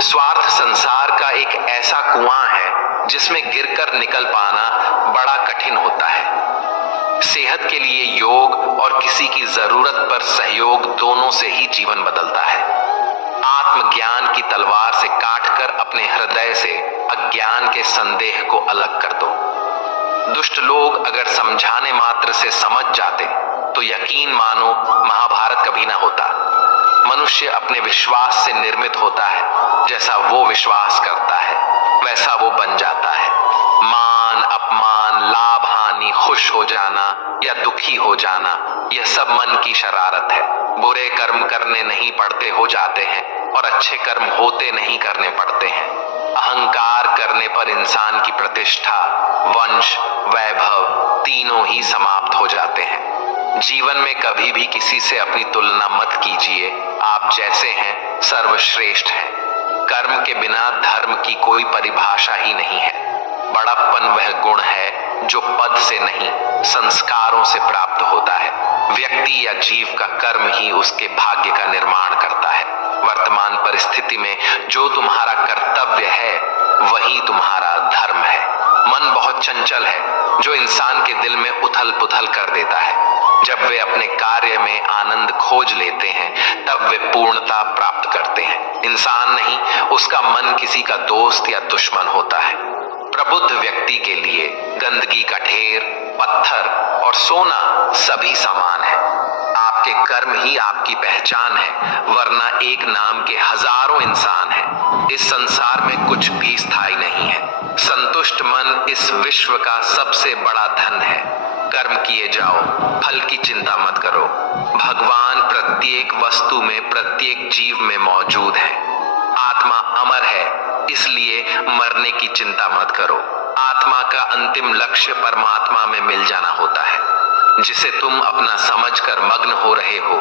स्वार्थ संसार का एक ऐसा कुआं है जिसमें गिरकर निकल पाना बड़ा कठिन होता है। सेहत के लिए योग और किसी की जरूरत पर सहयोग दोनों से ही जीवन बदलता है। आत्मज्ञान की तलवार से काटकर अपने हृदय से अज्ञान के संदेह को अलग कर दो। दुष्ट लोग अगर समझाने मात्र से समझ जाते तो यकीन मानो महाभारत कभी ना होता। मनुष्य अपने विश्वास से निर्मित होता है, जैसा वो विश्वास करता है वैसा वो बन जाता है। मान अपमान, लाभ हानि, खुश हो जाना या दुखी हो जाना, यह सब मन की शरारत है। बुरे कर्म करने नहीं पड़ते हो जाते हैं और अच्छे कर्म होते नहीं करने पड़ते हैं। अहंकार करने पर इंसान की प्रतिष्ठा, वंश, वैभव तीनों ही समाप्त हो जाते हैं। जीवन में कभी भी किसी से अपनी तुलना मत कीजिए। आप जैसे हैं सर्वश्रेष्ठ हैं। कर्म के बिना धर्म की कोई परिभाषा ही नहीं है। बड़प्पन वह गुण है जो पद से नहीं संस्कारों से प्राप्त होता है। व्यक्ति या जीव का कर्म ही उसके भाग्य का निर्माण करता है। वर्तमान परिस्थिति में जो तुम्हारा कर्तव्य है वही तुम्हारा धर्म है। मन बहुत चंचल है जो इंसान के दिल में उथल पुथल कर देता है। जब वे अपने कार्य में आनंद खोज लेते हैं तब वे पूर्णता प्राप्त करते हैं। इंसान नहीं, उसका मन किसी का दोस्त या दुश्मन होता है। प्रबुद्ध व्यक्ति के लिए गंदगी का ढेर, पत्थर और सोना सभी समान है। आपके कर्म ही आपकी पहचान है, वरना एक नाम के हजारों इंसान हैं। इस संसार में कुछ भी स्थायी नहीं है। संतुष्ट मन इस विश्व का सबसे बड़ा धन है। कर्म किए जाओ, फल की चिंता मत करो। भगवान प्रत्येक वस्तु में, प्रत्येक जीव में मौजूद है। आत्मा अमर है, इसलिए मरने की चिंता मत करो। आत्मा का अंतिम लक्ष्य परमात्मा में मिल जाना होता है, जिसे तुम अपना समझकर मग्न हो रहे हो।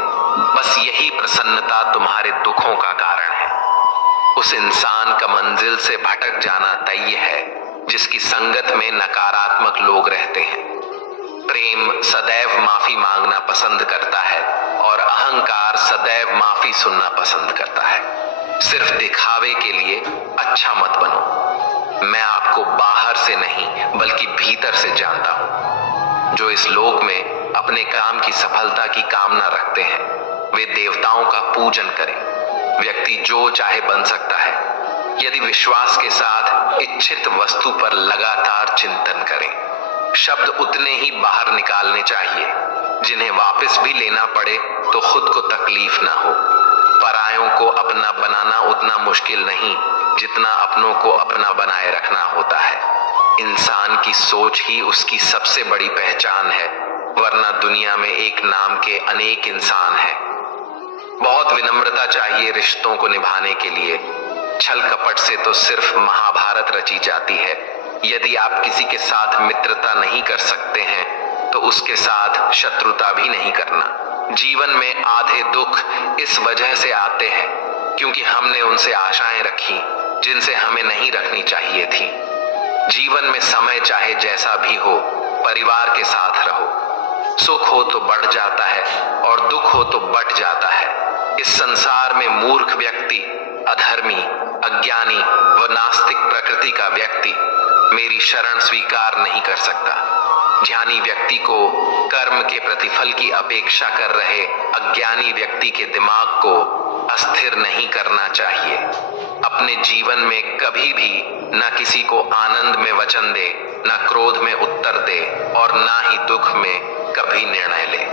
बस यही प्रसन्नता तुम्हारे दुखों का कारण है। उस इंसान का मंजिल से भटक जाना तय है जिसकी संगत में नकारात्मक लोग रहते हैं। प्रेम सदैव माफी मांगना पसंद करता है और अहंकार सदैव माफी सुनना पसंद करता है। सिर्फ दिखावे के लिए अच्छा मत बनो। मैं आपको बाहर से नहीं बल्कि भीतर से जानता हूं। जो इस लोक में अपने काम की सफलता की कामना रखते हैं वे देवताओं का पूजन करें। व्यक्ति जो चाहे बन सकता है यदि विश्वास के साथ इच्छित वस्तु पर लगातार चिंतन करें। शब्द उतने ही बाहर निकालने चाहिए जिन्हें वापस भी लेना पड़े तो खुद को तकलीफ ना हो। परायों को अपना बनाना उतना मुश्किल नहीं जितना अपनों को अपना बनाए रखना होता है। इंसान की सोच ही उसकी सबसे बड़ी पहचान है, वरना दुनिया में एक नाम के अनेक इंसान हैं। बहुत विनम्रता चाहिए रिश्तों को निभाने के लिए। छल कपट से तो सिर्फ महाभारत रची जाती है। यदि आप किसी के साथ मित्रता नहीं कर सकते हैं तो उसके साथ शत्रुता भी नहीं करना। जीवन में आधे दुख इस वजह से आते हैं क्योंकि हमने उनसे आशाएं रखी जिनसे हमें नहीं रखनी चाहिए थी। जीवन में समय चाहे जैसा भी हो, परिवार के साथ रहो। सुख हो तो बढ़ जाता है और दुख हो तो बट जाता है। इस संसार में मूर्ख व्यक्ति, अधर्मी, अज्ञानी व नास्तिक प्रकृति का व्यक्ति मेरी शरण स्वीकार नहीं कर सकता। ज्ञानी व्यक्ति को कर्म के प्रतिफल की अपेक्षा कर रहे अज्ञानी व्यक्ति के दिमाग को अस्थिर नहीं करना चाहिए। अपने जीवन में कभी भी न किसी को आनंद में वचन दे, न क्रोध में उत्तर दे और न ही दुख में कभी निर्णय ले।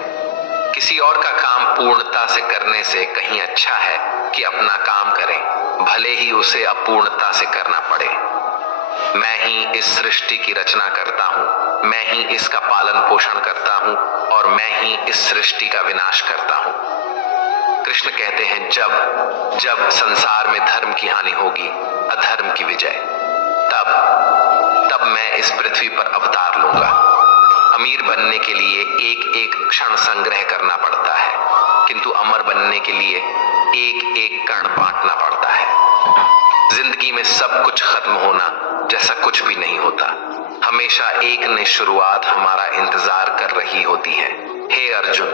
किसी और का काम पूर्णता से करने से कहीं अच्छा है कि अपना काम करें, भले ही उसे अपूर्णता से करना पड़े। मैं ही इस सृष्टि की रचना करता हूँ, मैं ही इसका पालन पोषण करता हूँ और मैं ही इस सृष्टि का विनाश करता हूँ। कृष्ण कहते हैं जब जब संसार में धर्म की हानि होगी, अधर्म की विजय, तब मैं इस पृथ्वी पर अवतार लूंगा। अमीर बनने के लिए एक एक क्षण संग्रह करना पड़ता है, किंतु अमर बनने के लिए एक एक कण बांटना पड़ता है। जिंदगी में सब कुछ खत्म होना जैसा कुछ भी नहीं होता। हमेशा एक नई शुरुआत हमारा इंतजार कर रही होती है। हे अर्जुन,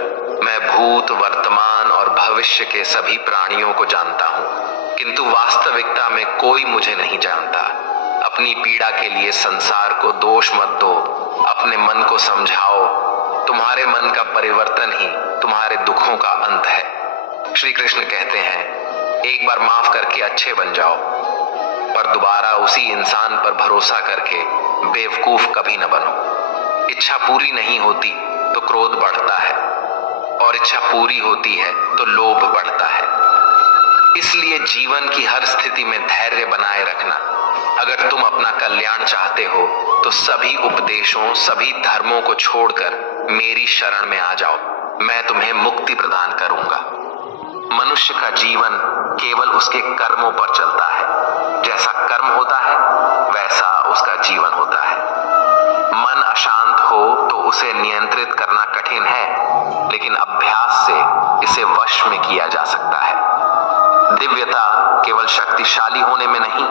मैं भूत, वर्तमान और भविष्य के सभी प्राणियों को जानता हूँ। किंतु वास्तविकता में कोई मुझे नहीं जानता। अपनी पीड़ा के लिए संसार को दोष मत दो, अपने मन को समझाओ। तुम्हारे मन का परिवर्तन ही तुम्हारे दुखों का अंत है। श्री कृष्ण कहते हैं, एक बार माफ करके अच्छे बन जाओ, पर दोबारा उसी इंसान पर भरोसा करके बेवकूफ कभी न बनो। इच्छा पूरी नहीं होती तो क्रोध बढ़ता है, और इच्छा पूरी होती है तो लोभ बढ़ता है। इसलिए जीवन की हर स्थिति में धैर्य बनाए रखना। अगर तुम अपना कल्याण चाहते हो तो सभी उपदेशों, सभी धर्मों को छोड़कर मेरी शरण में आ जाओ। मैं तुम्हें मुक्ति प्रदान करूंगा। मनुष्य का जीवन केवल उसके कर्मों पर चलता है। जैसा कर्म होता है वैसा उसका जीवन होता है। मन अशांत हो तो उसे नियंत्रित करना कठिन है, लेकिन अभ्यास से इसे वश में किया जा सकता है। दिव्यता केवल शक्तिशाली होने में नहीं,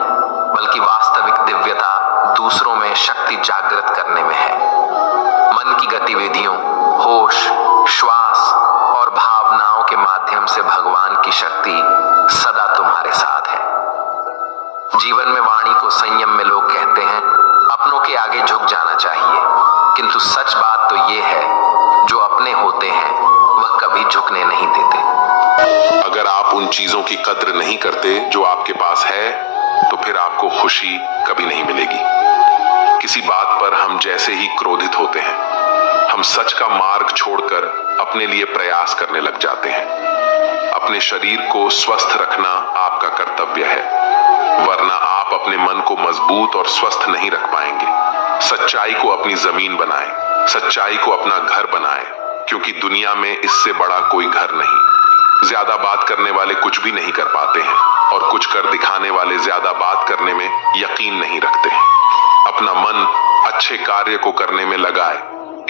बल्कि वास्तविक दिव्यता दूसरों में शक्ति जागृत करने में है। मन की गतिविधियों, होश, श्वास और भावनाओं के माध्यम से भगवान की शक्ति सदा तुम्हारे साथ है। जीवन में वाणी को संयम में लोग कहते हैं अपनों के आगे झुक जाना चाहिए, किंतु सच बात तो ये है, जो अपने होते हैं वह कभी झुकने नहीं देते। अगर आप उन चीजों की कद्र नहीं करते जो आपके पास है, तो फिर आपको खुशी कभी नहीं मिलेगी। किसी बात पर हम जैसे ही क्रोधित होते हैं, हम सच का मार्ग छोड़कर अपने लिए प्रयास करने लग जाते हैं। अपने शरीर को स्वस्थ रखना आपका कर्तव्य है, वरना आप अपने मन को मजबूत और स्वस्थ नहीं रख पाएंगे। सच्चाई को अपनी जमीन बनाएं, सच्चाई को अपना घर बनाएं, क्योंकि दुनिया में इससे बड़ा कोई घर नहीं। ज्यादा बात करने वाले कुछ भी नहीं कर पाते हैं, और कुछ कर दिखाने वाले ज्यादा बात करने में यकीन नहीं रखते हैं। अपना मन अच्छे कार्य को करने में लगाए,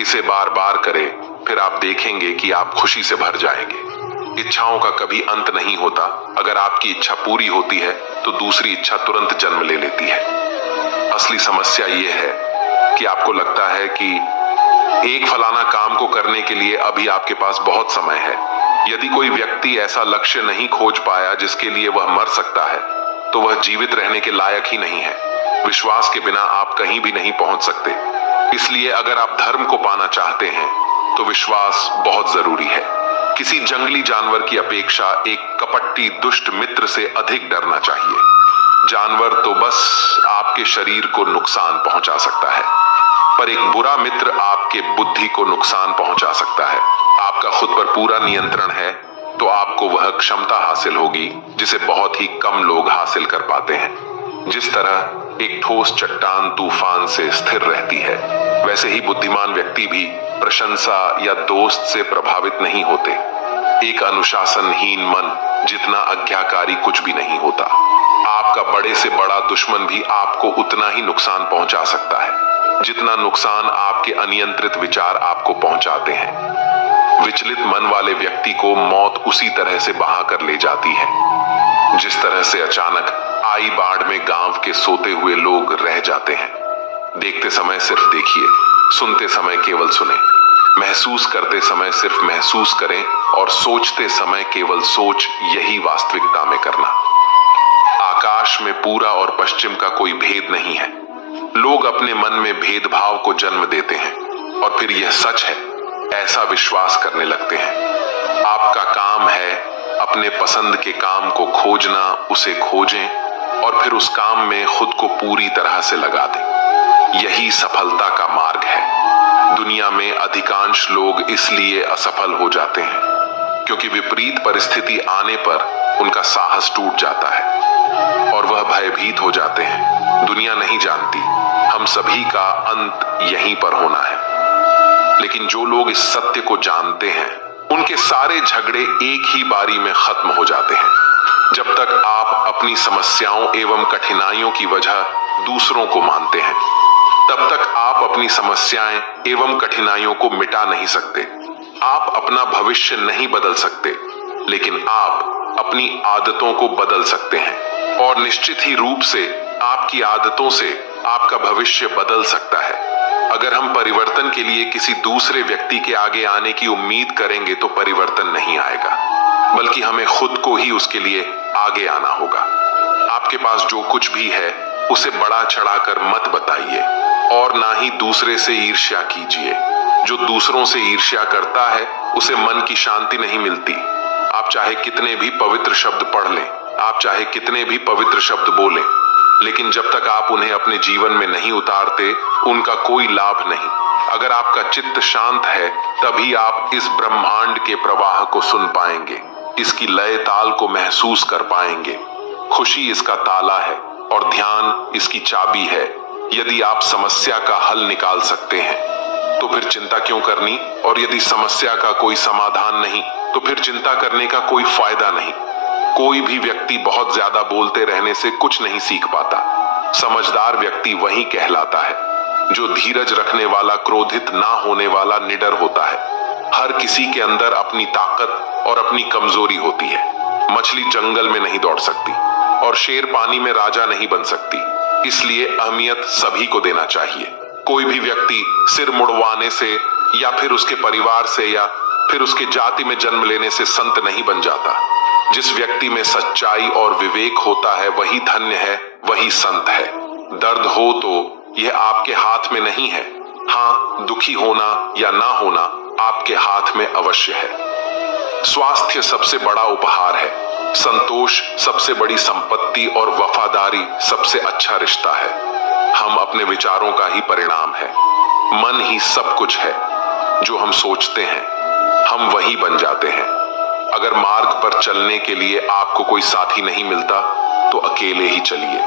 इसे बार बार करें, फिर आप देखेंगे कि आप खुशी से भर जाएंगे। इच्छाओं का कभी अंत नहीं होता। अगर आपकी इच्छा पूरी होती है तो दूसरी इच्छा तुरंत जन्म ले लेती है। असली समस्या यह है कि आपको लगता है कि एक फलाना काम को करने के लिए अभी आपके पास बहुत समय है। यदि कोई व्यक्ति ऐसा लक्ष्य नहीं खोज पाया जिसके लिए वह मर सकता है, तो वह जीवित रहने के लायक ही नहीं है। विश्वास के बिना आप कहीं भी नहीं पहुंच सकते। इसलिए अगर आप धर्म को पाना चाहते हैं तो विश्वास बहुत जरूरी है। किसी जंगली जानवर की अपेक्षा एक कपटी दुष्ट मित्र से अधिक डरना चाहिए। जानवर तो बस आपके शरीर को नुकसान पहुंचा सकता है, पर एक बुरा मित्र आपके बुद्धि को नुकसान पहुंचा सकता है। आपका खुद पर पूरा नियंत्रण है तो आपको वह क्षमता हासिल होगी जिसे बहुत ही कम लोग हासिल कर पाते हैं। जिस तरह एक ठोस चट्टान तूफान से स्थिर रहती है, वैसे ही बुद्धिमान व्यक्ति भी प्रशंसा या दोस्त से प्रभावित नहीं होते। एक अनुशासनहीन मन जितना आज्ञाकारी कुछ भी नहीं होता। आपका बड़े से बड़ा दुश्मन भी आपको उतना ही नुकसान पहुंचा सकता है जितना नुकसान आपके अनियंत्रित विचार आपको पहुंचाते हैं। विचलित मन वाले व्यक्ति को मौत उसी तरह से बहा कर ले जाती है जिस तरह से अचानक आई बाढ़ में गांव के सोते हुए लोग रह जाते हैं। देखते समय सिर्फ देखिए, सुनते समय केवल सुने, महसूस करते समय सिर्फ महसूस करें, और सोचते समय केवल सोच यही वास्तविकता में करना। आकाश में पूरा और पश्चिम का कोई भेद नहीं है। लोग अपने मन में भेदभाव को जन्म देते हैं और फिर यह सच है ऐसा विश्वास करने लगते हैं। आपका काम है अपने पसंद के काम को खोजना, उसे खोजें और फिर उस काम में खुद को पूरी तरह से लगा दें। यही सफलता का मार्ग है। दुनिया में अधिकांश लोग इसलिए असफल हो जाते हैं क्योंकि विपरीत परिस्थिति आने पर उनका साहस टूट जाता है और वह भयभीत हो जाते हैं। दुनिया नहीं जानती हम सभी का अंत यहीं पर होना है, लेकिन जो लोग इस सत्य को जानते हैं उनके सारे झगड़े एक ही बारी में खत्म हो जाते हैं। जब तक आप अपनी समस्याओं एवं कठिनाइयों की वजह दूसरों को मानते हैं, तब तक आप अपनी समस्याएं एवं कठिनाइयों को मिटा नहीं सकते। आप अपना भविष्य नहीं बदल सकते, लेकिन आप अपनी आदतों को बदल सकते हैं और निश्चित ही रूप से आपकी आदतों से आपका भविष्य बदल सकता है। अगर हम परिवर्तन के लिए किसी दूसरे व्यक्ति के आगे आने की उम्मीद करेंगे तो परिवर्तन नहीं आएगा, बल्कि हमें खुद को ही उसके लिए आगे आना होगा। आपके पास जो कुछ भी है उसे बड़ा चढ़ाकर मत बताइए और ना ही दूसरे से ईर्ष्या कीजिए। जो दूसरों से ईर्ष्या करता है उसे मन की शांति नहीं मिलती। आप चाहे कितने भी पवित्र शब्द पढ़ लें, आप चाहे कितने भी पवित्र शब्द बोलें, लेकिन जब तक आप उन्हें अपने जीवन में नहीं उतारते उनका कोई लाभ नहीं। अगर आपका चित्त शांत है तभी आप इस ब्रह्मांड के प्रवाह को सुन पाएंगे, इसकी लय ताल को महसूस कर पाएंगे। खुशी इसका ताला है और ध्यान इसकी चाबी है। यदि आप समस्या का हल निकाल सकते हैं तो फिर चिंता क्यों करनी, और यदि समस्या का कोई समाधान नहीं तो फिर चिंता करने का कोई फायदा नहीं। कोई भी व्यक्ति बहुत ज्यादा बोलते रहने से कुछ नहीं सीख पाता। समझदार व्यक्ति वही कहलाता है जो धीरज रखने वाला, क्रोधित ना होने वाला, निडर होता है। हर किसी के अंदर अपनी ताकत और अपनी कमजोरी होती है। मछली जंगल में नहीं दौड़ सकती और शेर पानी में राजा नहीं बन सकती, इसलिए अहमियत सभी को देना चाहिए। कोई भी व्यक्ति सिर मुड़वाने से या फिर उसके परिवार से या फिर उसके जाति में जन्म लेने से संत नहीं बन जाता। जिस व्यक्ति में सच्चाई और विवेक होता है वही धन्य है, वही संत है। दर्द हो तो यह आपके हाथ में नहीं है। हाँ, दुखी होना या ना होना आपके हाथ में अवश्य है। स्वास्थ्य सबसे बड़ा उपहार है, संतोष सबसे बड़ी संपत्ति और वफादारी सबसे अच्छा रिश्ता है। हम अपने विचारों का ही परिणाम है। मन ही सब कुछ है। जो हम सोचते हैं हम वही बन जाते हैं। अगर मार्ग पर चलने के लिए आपको कोई साथी नहीं मिलता तो अकेले ही चलिए।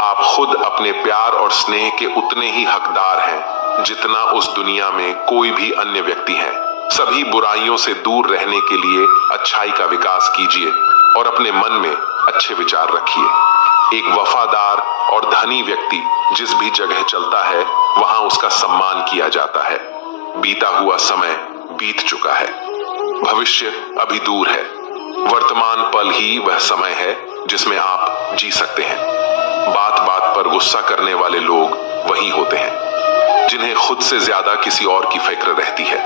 आप खुद अपने प्यार और स्नेह के उतने ही हकदार हैं जितना उस दुनिया में कोई भी अन्य व्यक्ति है। सभी बुराइयों से दूर रहने के लिए अच्छाई का विकास कीजिए और अपने मन में अच्छे विचार रखिए। एक वफादार और धनी व्यक्ति जिस भी जगह चलता है वहां उसका सम्मान किया जाता है। बीता हुआ समय बीत चुका है, भविष्य अभी दूर है। वर्तमान पल ही वह समय है जिसमें आप जी सकते हैं। बात बात पर गुस्सा करने वाले लोग वही होते हैं जिन्हें खुद से ज्यादा किसी और की फिक्र रहती है।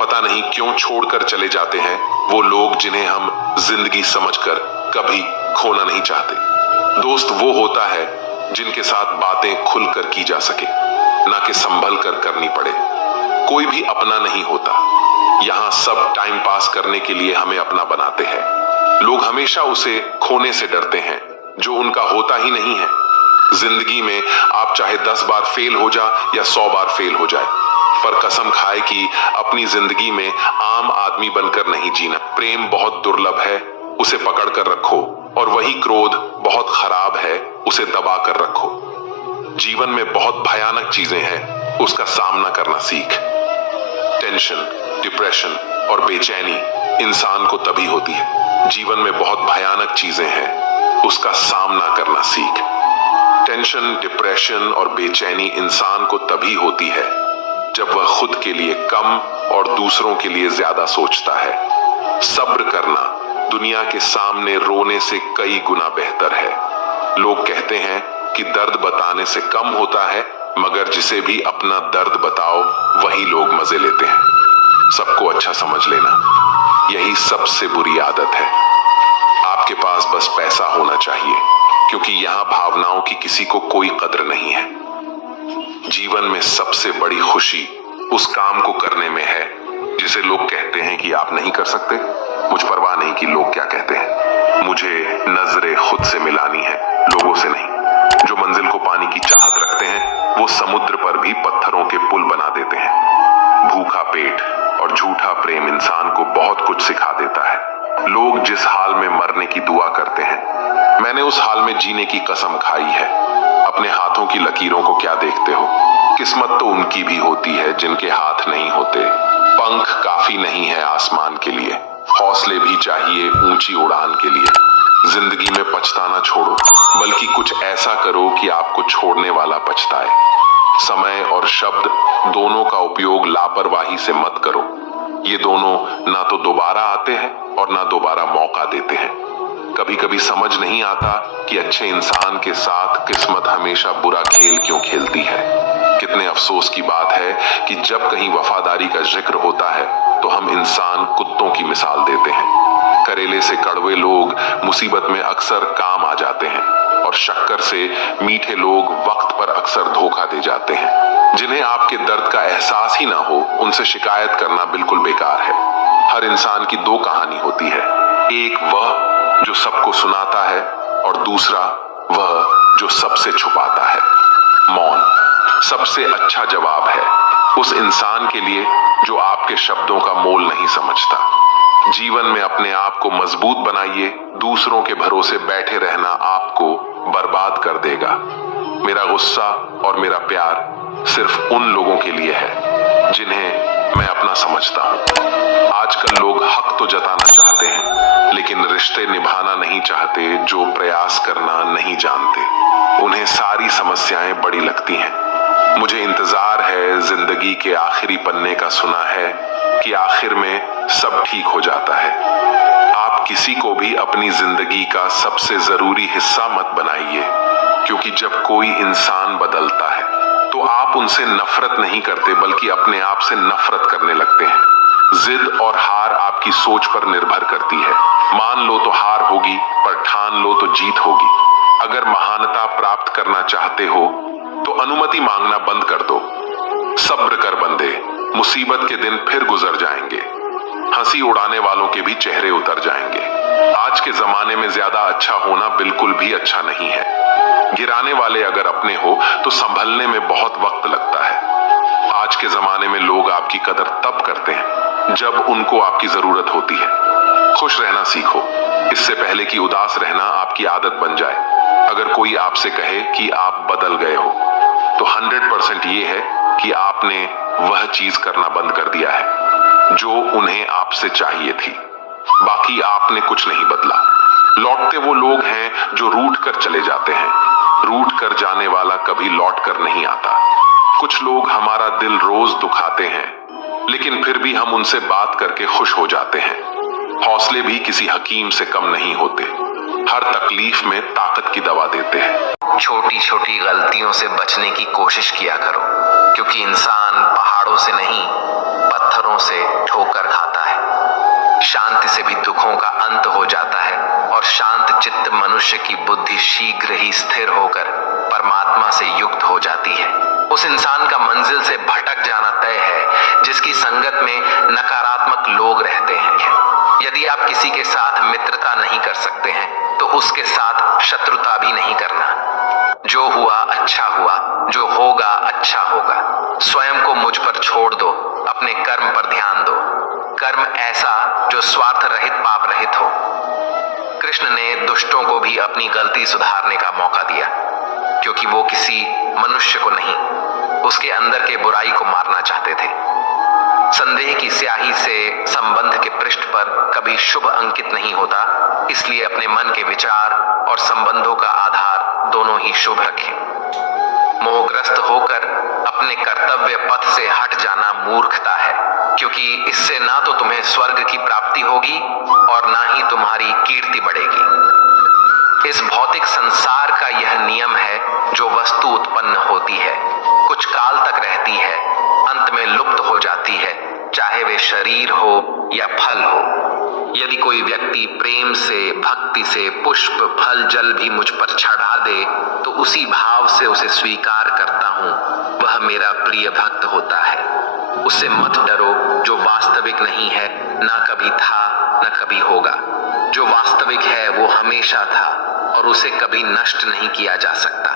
पता नहीं क्यों छोड़कर चले जाते हैं वो लोग जिन्हें हम जिंदगी समझकर कभी खोना नहीं चाहते। दोस्त वो होता है जिनके साथ बातें खुलकर की जा सके, ना कि संभल कर करनी पड़े। कोई भी अपना नहीं होता। यहाँ सब टाइम पास करने के लिए हमें अपना बनाते हैं। लोग हमेशा उसे खोने से डरते हैं जो उनका होता ही नहीं है। जिंदगी में आप चाहे 10 बार फेल हो जा या 100 बार फेल हो जाए, पर कसम खाए कि अपनी जिंदगी में आम आदमी बनकर नहीं जीना। प्रेम बहुत दुर्लभ है, उसे पकड़ कर रखो, और वही क्रोध बहुत खराब है, उसे दबा कर रखो। जीवन में बहुत भयानक चीजें हैं, उसका सामना करना सीख। टेंशन, डिप्रेशन और बेचैनी इंसान को तभी होती है। जीवन में बहुत भयानक चीजें हैं, उसका सामना करना सीख। टेंशन, डिप्रेशन और बेचैनी इंसान को तभी होती है जब वह खुद के लिए कम और दूसरों के लिए ज्यादा सोचता है। सब्र करना दुनिया के सामने रोने से कई गुना बेहतर है। लोग कहते हैं कि दर्द बताने से कम होता है, मगर जिसे भी अपना दर्द बताओ वही लोग मजे लेते हैं। सबको अच्छा समझ लेना, यही सबसे बुरी आदत है। आपके पास बस पैसा होना चाहिए, क्योंकि यहाँ भावनाओं की किसी को कोई कद्र नहीं है। जीवन में सबसे बड़ी खुशी उस काम को करने में है जिसे लोग कहते हैं कि आप नहीं कर सकते। मुझ परवाह नहीं कि लोग क्या कहते हैं। मुझे नजरें खुद से मिलानी है, लोगों से नहीं। जो मंजिल को पाने की चाहत रखते हैं वो समुद्र पर भी पत्थरों के पुल बना देते हैं। भूखा पेट और झूठा प्रेम इंसान को बहुत कुछ सिखा देता है। लोग जिस हाल में मरने की दुआ करते हैं, मैंने उस हाल में जीने की कसम खाई है। अपने हाथों की लकीरों को क्या देखते हो? किस्मत तो उनकी भी होती है जिनके हाथ नहीं होते। पंख काफी नहीं है आसमान के लिए, हौसले भी चाहिए ऊंची उड़ान के लिए। जिंदगी में पछताना छोड़ो, बल्कि कुछ ऐसा करो कि आपको छोड़ने वाला पछताए। समय और शब्द दोनों का उपयोग लापरवाही से मत करो। ये दोनों ना तो दोबारा आते हैं और ना दोबारा मौका देते हैं। कभी कभी समझ नहीं आता कि अच्छे इंसान के साथ किस्मत हमेशा बुरा खेल क्यों खेलती है। कितने अफसोस की बात है कि जब कहीं वफादारी का जिक्र होता है तो हम इंसान कुत्तों की मिसाल देते हैं। करेले से कड़वे लोग मुसीबत में अक्सर काम आ जाते हैं और शक्कर से मीठे लोग वक्त पर अक्सर धोखा दे जाते हैं। जिन्हें आपके दर्द का एहसास ही ना हो, उनसे शिकायत करना बिल्कुल बेकार है। हर इंसान की दो कहानी होती है, एक वह जो सबको सुनाता है और दूसरा वह जो सबसे छुपाता है। मौन सबसे अच्छा जवाब है उस इंसान के लिए जो आपके शब्दों का मोल नहीं समझता। जीवन में अपने आप को मजबूत बनाइए, दूसरों के भरोसे बैठे रहना आपको बर्बाद कर देगा। मेरा गुस्सा और मेरा प्यार सिर्फ उन लोगों के लिए है जिन्हें मैं अपना समझता हूं। आजकल लोग हक तो जताना चाहते हैं, लेकिन रिश्ते निभाना नहीं चाहते जो प्रयास करना नहीं जानते। उन्हें सारी समस्याएं बड़ी लगती हैं। मुझे इंतजार है जिंदगी के आखिरी पन्ने का, सुना है कि आखिर में सब ठीक हो जाता है। आप किसी को भी अपनी जिंदगी का सबसे जरूरी हिस्सा मत बनाइए, क्योंकि जब कोई इंसान बदलता है तो आप उनसे नफरत नहीं करते बल्कि अपने आप से नफरत करने लगते हैं। जिद और हार आपकी सोच पर निर्भर करती है। मान लो तो हार होगी, पर ठान लो तो जीत होगी। अगर महानता प्राप्त करना चाहते हो तो अनुमति मांगना बंद कर दो। सब्र कर बंदे, मुसीबत के दिन फिर गुजर जाएंगे। हंसी उड़ाने वालों के भी चेहरे उतर जाएंगे। आज के जमाने में ज्यादा अच्छा होना बिल्कुल भी अच्छा नहीं है। गिराने वाले अगर अपने हो तो संभलने में बहुत वक्त लगता है। आज के जमाने में लोग आपकी कदर तब करते हैं जब उनको आपकी जरूरत होती है। खुश रहना सीखो, इससे पहले कि उदास रहना आपकी आदत बन जाए। अगर कोई आपसे कहे कि आप बदल गए हो तो 100% ये है कि आपने वह चीज करना बंद कर दिया है जो उन्हें आपसे चाहिए थी। बाकी आपने कुछ नहीं बदला। लौटते वो लोग हैं जो रूठ कर चले जाते हैं। रूठ कर जाने वाला कभी लौट कर नहीं आता। कुछ लोग हमारा दिल रोज दुखाते हैं, लेकिन फिर भी हम उनसे बात करके खुश हो जाते हैं। हौसले भी किसी हकीम से कम नहीं होते, हर तकलीफ में ताकत की दवा देते हैं। छोटी छोटी गलतियों से बचने की कोशिश किया करो, क्योंकि इंसान पहाड़ों से नहीं पत्थरों से ठोकर खाता है। शांति से भी दुखों का अंत हो जाता है और शांत चित्त मनुष्य की बुद्धि शीघ्र ही स्थिर होकर परमात्मा से युक्त हो जाती है। उस इंसान का मंजिल से भटक जाना तय है जिसकी संगत में नकारात्मक लोग रहते हैं। यदि आप किसी के साथ मित्रता नहीं कर सकते हैं तो उसके साथ शत्रुता भी नहीं करना। जो हुआ अच्छा हुआ, जो होगा अच्छा होगा। स्वयं को मुझ पर छोड़ दो, अपने कर्म पर ध्यान दो। कर्म ऐसा जो स्वार्थ रहित पाप रहित हो। कृष्ण ने दुष्टों को भी अपनी गलती सुधारने का मौका दिया, क्योंकि वो किसी मनुष्य को नहीं, उसके अंदर के बुराई को मारना चाहते थे। संदेह की स्याही से संबंध के पृष्ठ पर कभी शुभ अंकित नहीं होता, इसलिए अपने मन के विचार और संबंधों का आधार दोनों ही शुभ रखें। मोहग्रस्त होकर अपने कर्तव्य पथ से हट जाना मूर्खता है, क्योंकि इससे ना तो तुम्हें स्वर्ग की प्राप्ति होगी और ना ही तुम्हारी कीर्ति बढ़ेगी। इस भौतिक संसार का यह नियम है, जो वस्तु उत्पन्न होती है, कुछ काल तक रहती है, अंत में लुप्त हो जाती है, चाहे वे शरीर हो या फल हो। यदि कोई व्यक्ति प्रेम से, भक्ति से पुष्प, फल, जल भी मुझ पर चढ़ा दे तो उसी भाव से उसे स्वीकार करता हूं, वह मेरा प्रिय भक्त होता है। उससे मत डरो, जो वास्तविक नहीं है, ना कभी था ना कभी होगा। जो वास्तविक है वो हमेशा था और उसे कभी नष्ट नहीं किया जा सकता।